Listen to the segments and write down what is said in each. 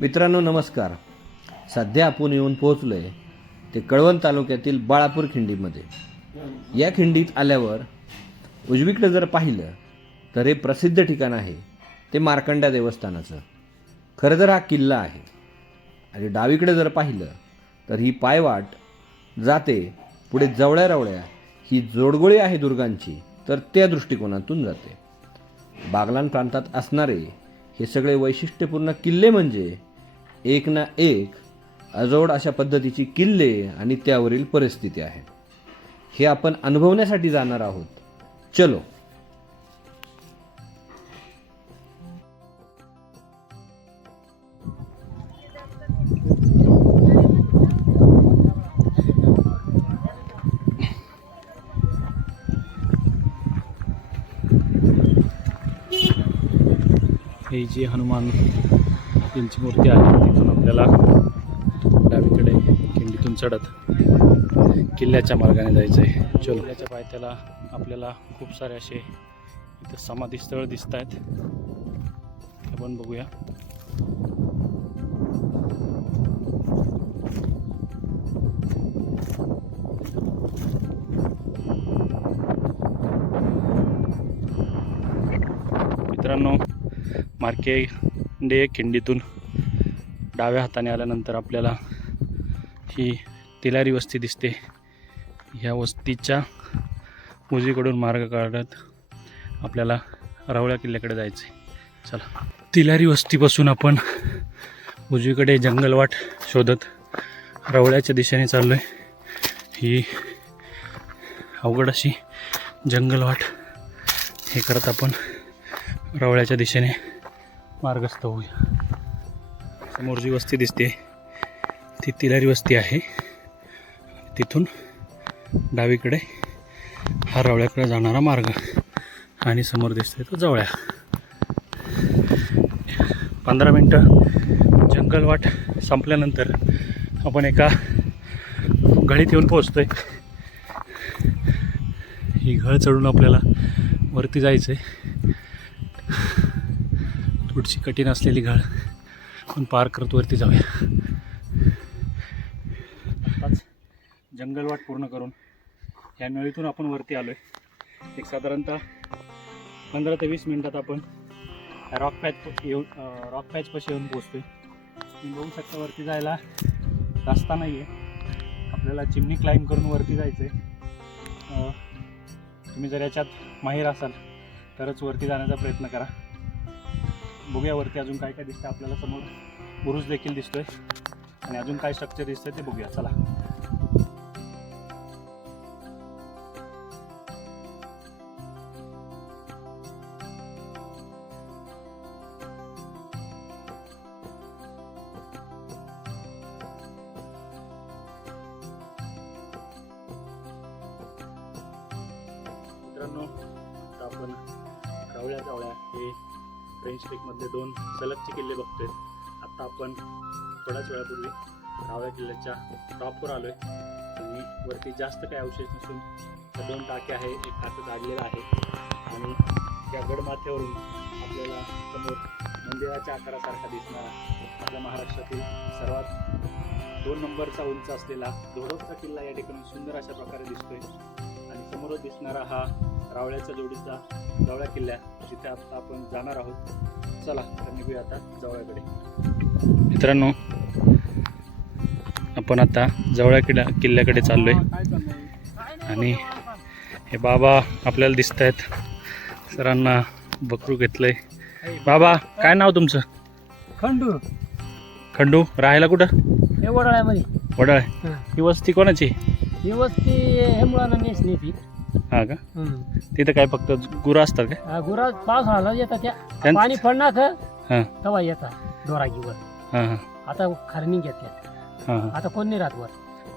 मित्रांनो नमस्कार. सध्या आपण येऊन पोहोचलो आहे ते कळवण तालुक्यातील बाळापूर खिंडीमध्ये. या खिंडीत आल्यावर उजवीकडे जर पाहिलं तर हे प्रसिद्ध ठिकाण आहे ते मार्कंडा देवस्थानाचं. खरं तर हा किल्ला आहे. आणि डावीकडे जर पाहिलं तर ही पायवाट जाते पुढे जवळ्या रवळ्या ही जोडगोळी आहे दुर्गांची तर त्या दृष्टिकोनातून जाते. बागलान प्रांतात असणारे हे सगळे वैशिष्ट्यपूर्ण किल्ले म्हणजे एक ना एक अजोड अशा पद्धतीची किल्ले आणि त्यावरील परिस्थिती आहे. हे आपण अनुभवण्यासाठी जाणार आहोत. चलो. ही जी हनुमान यांची मूर्ती आहे तिथून आपल्याला डावीकडे खिंडीतून चढत किल्ल्याच्या मार्गाने जायचं आहे चलो. किल्ल्याच्या पायथ्याला आपल्याला खूप सारे असे इथं समाधीस्थळ दिसत आहेत आपण बघूया. मित्रांनो मार्के डे खिंडीतून डाव्या हाताने आल्यानंतर आपल्याला ही तिलारी वस्ती दिसते. ह्या वस्तीच्या उजवीकडून मार्ग काढत आपल्याला रावळ्या किल्ल्याकडे जायचं आहे चला. तिलारी वस्तीपासून आपण उजवीकडे जंगलवाट शोधत रावळ्याच्या दिशेने चाललो आहे ही अवघड अशी जंगलवाट हे करत आपण रवळ्याच्या दिशेने मार्गस्थ होऊया. समोर जी वस्ती दिसते ती तिलारी वस्ती आहे. तिथून डावीकडे हा रवळ्याकडे जाणारा मार्ग आणि समोर दिसतोय तो जवळ्या. पंधरा मिनटं जंगलवाट संपल्यानंतर आपण एका गळीत येऊन पोहोचतोय. ही घळ चढून आपल्याला वरती जायचं आहे थोडीशी कठीण असलेली घाळ पण पार करत वरती जाऊया. आताच जंगलवाट पूर्ण करून या नळीतून आपण वरती आलो आहे एक साधारणतः पंधरा ते वीस मिनटात आपण रॉक पॅच येऊन रॉक पॅचपाशी येऊन पोचतो आहे बघू शकता वरती जायला रस्ता नाही आहे आपल्याला चिमणी क्लाइंब करून वरती जायचं आहे तुम्ही जर याच्यात माहीर असाल तरच वरती जाण्याचा प्रयत्न करा. बघूया वरती अजून काय काय दिसतं आपल्याला समोर. बुरुज देखील दिसतोय. आणि अजून काय स्ट्रक्चर दिसतंय ते बघूया. चला. मित्रांनो आपण रावळ्या जावळ्या हे फ्रेंच टेकमधले दोन सलगचे किल्ले बघतोय. आत्ता आपण थोड्याच वेळापूर्वी रावळ्या किल्ल्याच्या टॉपवर आलो आहे आणि वरती जास्त काही अवशेष नसून त्या दोन टाके आहे एक टाकं काढलेलं आहे. आणि त्या गडमाथ्यावरून आपल्याला समोर मंदिराच्या आकारासारखा दिसणारा आपल्या महाराष्ट्रातील सर्वात दोन नंबरचा उंच असलेला धोडपचा किल्ला या ठिकाणी सुंदर अशा प्रकारे दिसतोय. आणि समोरच दिसणारा हा रावळ्याच्या जोडीचा जवळ्या किल्ला जिथे आता आपण जाणार आहोत. चला तर निघूया आता जवळ्याकडे. मित्रांनो आपण आता जवळ्या किल्ल्या किल्ल्याकडे चाललोय. आणि हे बाबा आपल्याला दिसत आहेत सरांना बकरू घेतलंय. बाबा काय नाव तुमचं? खंडू. खंडू राहायला कुठं? हे वडाळ्यामध्ये. वडाळ. हं. ही वस्ती कोणाची? ही वस्ती हे मुलांना नेसली ती हा का? तिथं काय फक्त गुरं असतात का? गुरा पावसाळ्याला येतात त्या. त्यां- पाणी पडणार हं. तेव्हा येतात डोरागीवर हां हां. आता खारणी घेतल्या हां हां. आता कोण नाही राहत वर.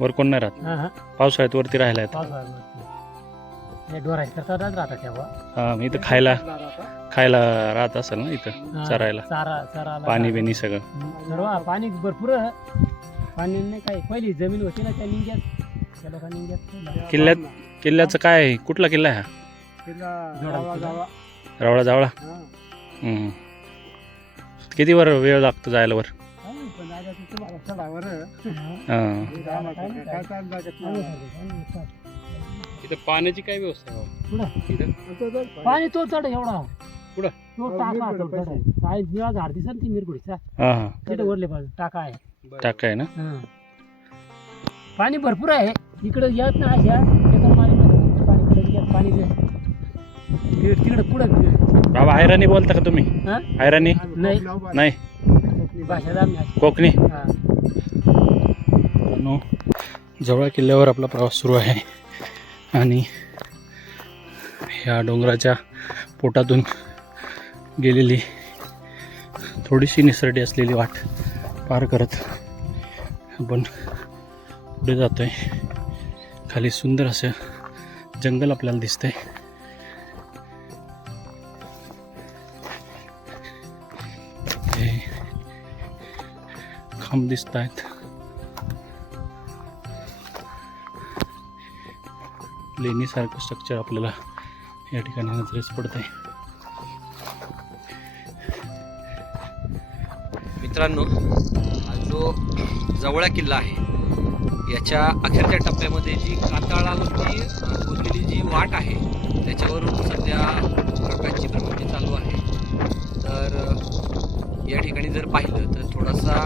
वर कोण नाही राहत? हा, हा. पावसाळ्यात वरती राहायला येतात पावसाळ्यावरती हे डोराई करतातच राहतात तेव्हा हा मग इथं खायला खायला राहत असेल ना इथं हा, चरायला? चारा चाराला पाणी बिनी सगळं. सर्व पाणी भरपूर आहे. पाणी नाही काही. पहिली जमीन होती ना त्या निंग्यात. त्या लोकांनी निंग्यात किल्ल्यात किल्ल्याचं काय आहे? कुठला किल्ला आहे हा? रावळा जावळा. हम्म. किती वर वेळ लागतो जायला वर? हा, इथं पाण्याची काय व्यवस्था आहे पाणी तो चढ एवढा. कुठं? तो टाका तो चढ आहे. काय निळा झाड दिसत ती मिरकुडीचा हां हां. तिथे वरले पाहिजे टाका आहे. टाका आहे ना? हा. पाणी भरपूर आहे. इकडे येत नाही अशा. पाणी पुढे येत पाणी दे. तिकडे तिकडे पुढे बाबा हैराणी बोलता का तुम्ही हा? हैराणी नाही नाही भाषा जाम नाही. कोकणी हा. मित्रांनो जवळ किल्ल्यावर आपला प्रवास सुरू आहे आणि ह्या डोंगराच्या पोटातून गेलेली थोडीशी निसरडी असलेली वाट पार करत आपण पुढे जातोय खाली सुंदर असं जंगल आपल्याला दिसतंय. हे खांब दिसत आहेत लेणीसारखं स्ट्रक्चर आपल्याला या ठिकाणी नजरेस पडत मित्रांनो हा जो जवळा किल्ला आहे याच्या अखेरच्या टप्प्यामध्ये जी कातळावरती अ, खोदलेली जी वाट आहे त्याच्यावरून सध्या प्रकाशची प्रवृत्ती चालू आहे. तर या ठिकाणी जर पाहिलं तर थोडासा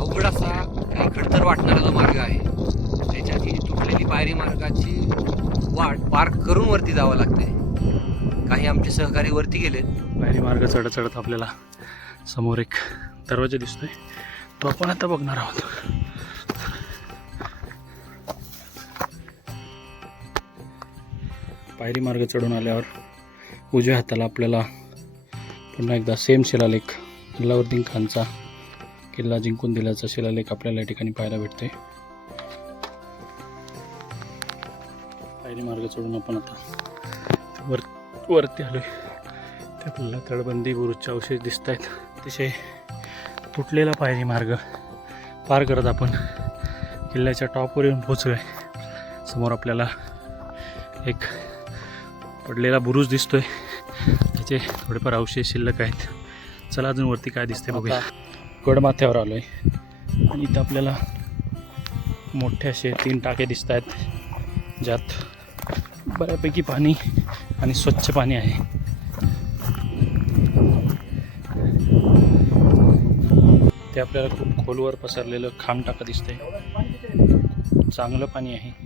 अवघड असा काही खडतर वाटणारा जो मार्ग आहे त्याच्यात ही तुटलेली पायरी मार्गाची वाट पार करून वरती जावं लागते काही आमचे सहकारी वरती गेलेत. पायरी मार्ग चढत चढत आपल्याला समोर एक दरवाजा दिसतोय. तो आपण आता बघणार आहोत. पायरी मार्ग चढून आल्यावर उजव्या हाताला आपल्याला पुन्हा एकदा सेम शिलालेख अल्लाउद्दीन खानचा किल्ला जिंकून दिल्याचा शिलालेख आपल्याला या ठिकाणी पाहायला भेटते पायरी मार्ग चढून आपण आता वर वरती आलोय. त्या आपल्याला तळबंदी बुरुजचे अवशेष दिसत आहेत अतिशय तुटलेला पायरी मार्ग पार करत आपण किल्ल्याच्या टॉपवर येऊन पोचलोय समोर आपल्याला एक पडलेला बुरुज दिसतोय. त्याचे थोडेफार अवशेष शिल्लक आहेत. चला अजून वरती काय दिसते बघूया. गडमाथ्यावर आलोय. आणि इथं आपल्याला मोठे असे तीन टाके दिसत आहेत. ज्यात बऱ्यापैकी पाणी आणि स्वच्छ पाणी आहे. ते आपल्याला खूप खोलवर पसरलेलं खांब टाका दिसतंय. चांगलं पाणी आहे.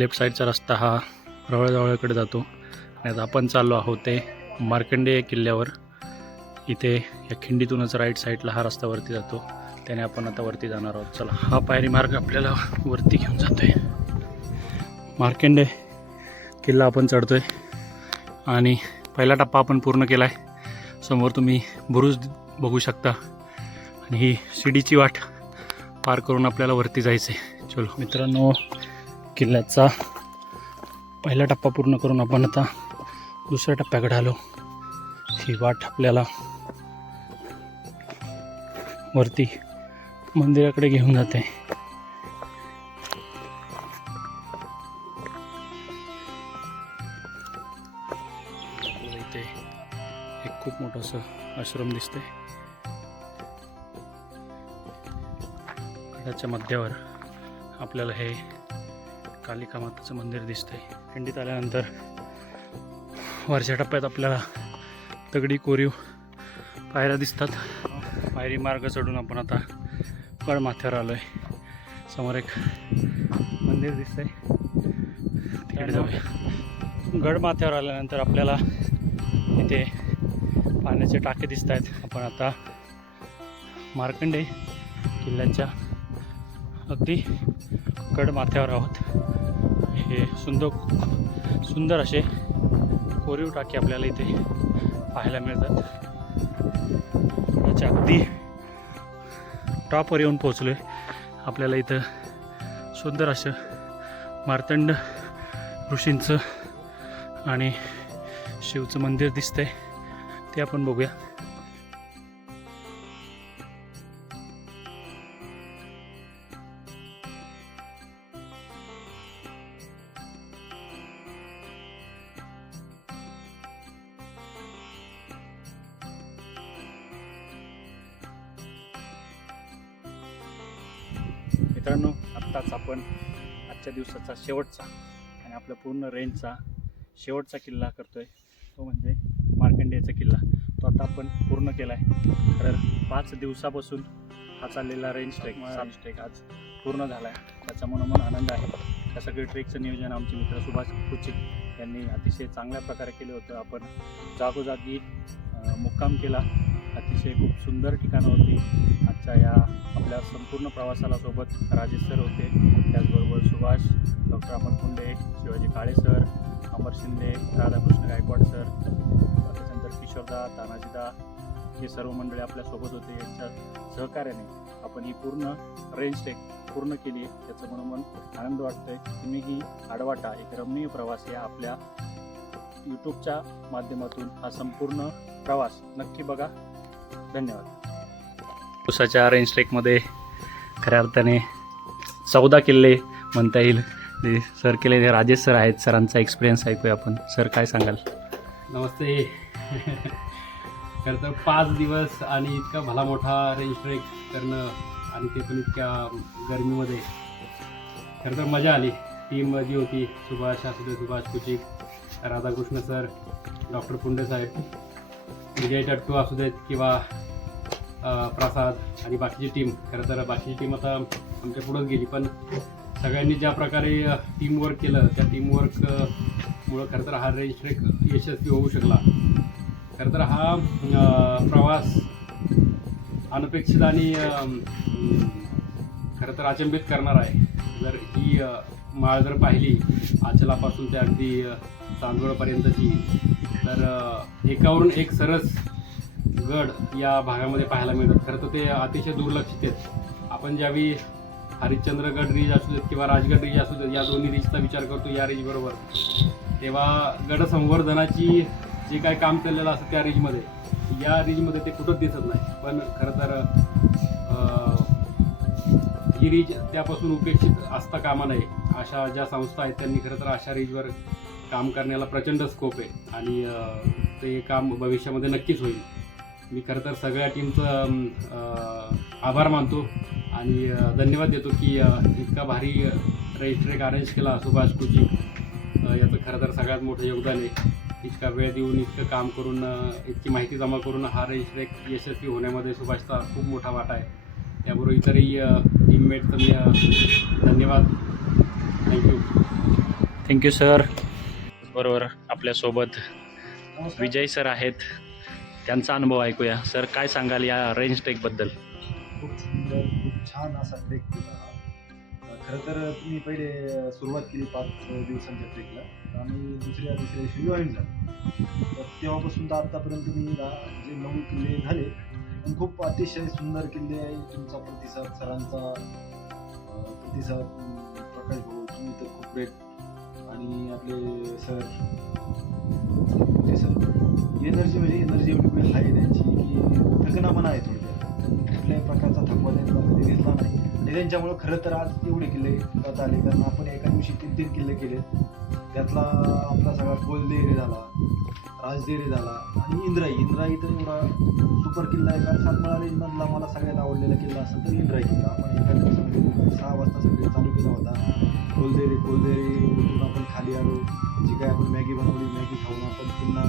लेफ्ट साईडचा रस्ता हा रवळजवळकडे जातो आणि आता आपण चाललो आहोत ते मार्कंडेय किल्ल्यावर. इथे या खिंडीतूनच राईट साईडला हा रस्ता वरती जातो. त्याने आपण आता वरती जाणार आहोत. चला हा पायरी मार्ग आपल्याला वरती घेऊन जातो आहे मार्कंडे किल्ला आपण चढतो आहे आणि पहिला टप्पा आपण पूर्ण केला आहे समोर तुम्ही बुरुज बघू शकता. आणि ही शिडीची वाट पार करून आपल्याला वरती जायचं आहे चलो मित्रांनो किल्ल्याचा पहिला टप्पा पूर्ण करून आपण आता दुसऱ्या टप्प्याकडे आलो. ही वाट आपल्याला वरती मंदिराकडे घेऊन जाते. इथे एक खूप मोठं असं आश्रम दिसतंय. गडाच्या मध्यावर आपल्याला हे कालिका माताचं मंदिर दिसतंय. खिंडीत आल्यानंतर वरच्या टप्प्यात आपल्याला दगडी कोरीव पायऱ्या दिसतात. पायरी मार्ग चढून आपण आता गडमाथ्यावर आलो आहे समोर एक मंदिर दिसतंय. तिकडे जाऊया. गडमाथ्यावर आल्यानंतर आपल्याला इथे पाण्याचे टाके दिसत आहेत आपण आता मार्कंडे किल्ल्याच्या अगदी गडमाथ्यावर आहोत. हे सुंदर सुंदर असे कोरीव टाके आपल्याला इथे पाहायला मिळतात. त्याच्या अगदी टॉपवर येऊन पोहोचलो आहे आपल्याला इथं सुंदर असं मार्तंड ऋषींचं आणि शिवचं मंदिर दिसतंय. ते आपण बघूया. मित्रांनो आत्ताच आपण आजच्या दिवसाचा शेवटचा आणि आपल्या पूर्ण रेंजचा शेवटचा किल्ला करतोय. तो म्हणजे मार्कंडेयचा किल्ला. तो आता आपण पूर्ण केला आहे तर पाच दिवसापासून हा चाललेला रेंज ट्रेक सात ट्रेक आज पूर्ण झाला आहे त्याचा मनोमन आनंद आहे. त्या सगळे ट्रेकचं नियोजन आमचे मित्र सुभाष कुचिक यांनी अतिशय चांगल्या प्रकारे केलं होतं. आपण जागोजागी मुक्काम केला. अतिशय खूप सुंदर ठिकाणं होती. आजच्या या आपल्या संपूर्ण प्रवासाला सोबत राजेश सर होते. त्याचबरोबर Subhash doctor Aman Kunde Shivaji Kale sir Amar Shinde Radhakrishna Gaikwad sir त्याच्यानंतर किशोरदा तानाजीदा हे सर्व मंडळी आपल्यासोबत होते. यांच्या सहकार्याने आपण ही पूर्ण रेंज टेक पूर्ण केली. त्याचं मनोमन आनंद वाटतोय. तुम्ही ही आडवाटा एक रमणीय प्रवास या आपल्या यूट्यूबच्या माध्यमातून हा संपूर्ण प्रवास नक्की बघा. धन्यवाद. उसाच्या रेंज ट्रेकमध्ये खऱ्या अर्थाने चौदा किल्ले म्हणता येईल. ते सर केलेले राजेश सर आहेत. सरांचा एक्सपिरियन्स ऐकूया आपण. सर काय सांगाल? नमस्ते. खरं तर पाच दिवस आणि इतका भला मोठा रेंज ट्रेक करणं आणि ते पण इतक्या गरमीमध्ये. खरं तर मजा आली. टीम जी होती सुभाष शास्त्री सुभाष कुचिक राधाकृष्ण सर डॉक्टर पुंडे साहेब विजय टट्टू असू देत किंवा प्रसाद आणि बाकीची टीम खरं तर बाकीची टीम आता आमच्या पुढंच गेली पण सगळ्यांनी ज्या प्रकारे टीमवर्क केलं त्या टीमवर्कमुळं खरं तर हा रेंज ट्रेक यशस्वी होऊ शकला. खरं तर हा प्रवास अनपेक्षित आणि खरं तर अचंबित करणार आहे. जर ही माळ जर पाहिली आचलापासून ते अगदी चांदोळपर्यंतची तर एकावरून एक सरस गड या भागामध्ये पाहायला मिळतात. खरं तर ते अतिशय दुर्लक्षित आहेत. आपण ज्यावेळी हरिश्चंद्रगड रिज असू देत किंवा राजगड रिज असू देत या दोन्ही रिजचा विचार करतो या रिजबरोबर तेव्हा गड संवर्धनाची जे काय काम चाललेलं असतं त्या रिजमध्ये या रिजमध्ये ते कुठंच दिसत नाही. पण खरं तर ही रिज त्यापासून उपेक्षित असता कामा नये अशा ज्या संस्था आहेत त्यांनी खरं तर अशा रिजवर काम करण्याला प्रचंड स्कोप आहे. आणि ते काम भविष्यामध्ये नक्कीच होईल. मी खरं तर सगळ्या टीमचं आभार मानतो आणि धन्यवाद देतो की इतका भारी रेजिस्ट्रेक अरेंज केला सुभाष कुची. याचं खरं तर सगळ्यात मोठं योगदान आहे. इतका वेळ देऊन इतकं काम करून इतकी माहिती जमा करून हा रेस यशस्वी होण्यामध्ये सुभाषचा खूप मोठा वाटा आहे. त्याबरोबर इतरही टीममेटचं मी धन्यवाद. थँक्यू थँक्यू सर बरोबर आपल्यासोबत विजय सर आहेत. त्यांचा अनुभव ऐकूया. सर काय सांगाल या रेंज ट्रेकबद्दल खूप सुंदर खूप छान असा ट्रेक केला हा. खरं तर तुम्ही पहिले सुरुवात केली पाच दिवसांच्या ट्रेकला आणि दुसऱ्या तिसऱ्या दिवशी जॉईन झालो. तर तेव्हापासून तर आत्तापर्यंत तुम्ही जे नऊ किल्ले झाले पण खूप अतिशय सुंदर किल्ले आहे. तुमचा प्रतिसाद सरांचा प्रतिसाद प्रकाश भाऊ तुम्ही तर खूप ग्रेट आणि आपले सर सर एनर्जी म्हणजे एनर्जी एवढी हाय त्यांची की थकनापणा आहे कुठल्याही प्रकारचा थकवा त्यांना कधी दिसला नाही. आणि त्यांच्यामुळं खरं तर आज एवढे किल्ले करता आले कारण आपण एका दिवशी तीन तीन किल्ले केले त्यातला आपला सगळा कोलदेरे झाला. राजदेरी झाला आणि इंद्राई इंद्राई तर एवढा सुपर किल्ला आहे. कारण सातमाळा रेंजमधला मला सगळ्यात आवडलेला किल्ला असेल तर इंद्राई किल्ला. आपण एका दिवसामध्ये सहा वाजता सगळे चालू केला होता. कोलदेरी कोलदेरी उतरून आपण खाली आलो. जी काय आपण मॅगी बनवली मॅगी खाऊन आपण पुन्हा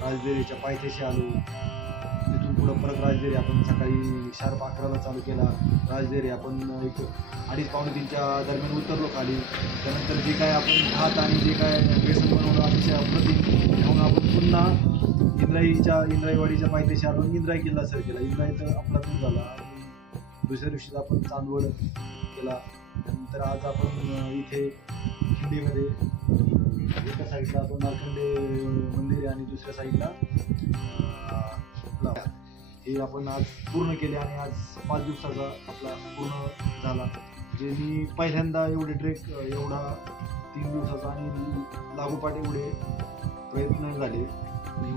राजदेरीच्या पायथ्याशी आलो. तिथून पुढं परत राजदेरी आपण सकाळी शार्प अकराला चालू केला. राजदेरी आपण एक अडीच पावणे तीनच्या दरम्यान उतरलो खाली. त्यानंतर जे काय आपण भात आणि जे काय बेसन बनवलं पुन्हा इंद्राईच्या इंद्राईवाडीच्या मायदेशी आलो इंद्राई किल्ला सर केला. इंद्राईचं आपला दूर झाला. आणि दुसऱ्या दिवशी आपण चांदवड केला. नंतर आज आपण इथे खिंडीमध्ये एका साईडला आपण नारखंडे मंदिर आहे आणि दुसऱ्या साईडला हे आपण आज पूर्ण केले आणि आज पाच दिवसाचा आपला पूर्ण झाला. जे मी पहिल्यांदा एवढे ट्रेक एवढा तीन दिवसाचा आणि लागोपाठ एवढे प्रयत्न झाले. आणि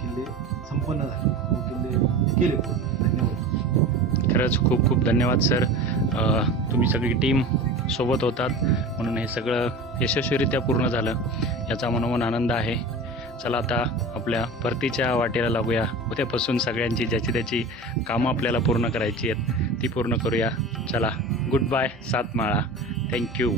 किल्ले संपन्न झाले. व किल्ले केले. धन्यवाद. खरंच खूप खूप धन्यवाद सर. तुम्ही सगळी टीम सोबत होतात. म्हणून हे सगळं यशस्वीरित्या पूर्ण झालं. याचा मनोमन आनंद आहे. चला आता आपल्या भरतीच्या वाटेला लागूया. उद्यापासून सगळ्यांची ज्याची त्याची कामं आपल्याला पूर्ण करायची आहेत ती पूर्ण करूया. चला गुड बाय सातमाळा थँक्यू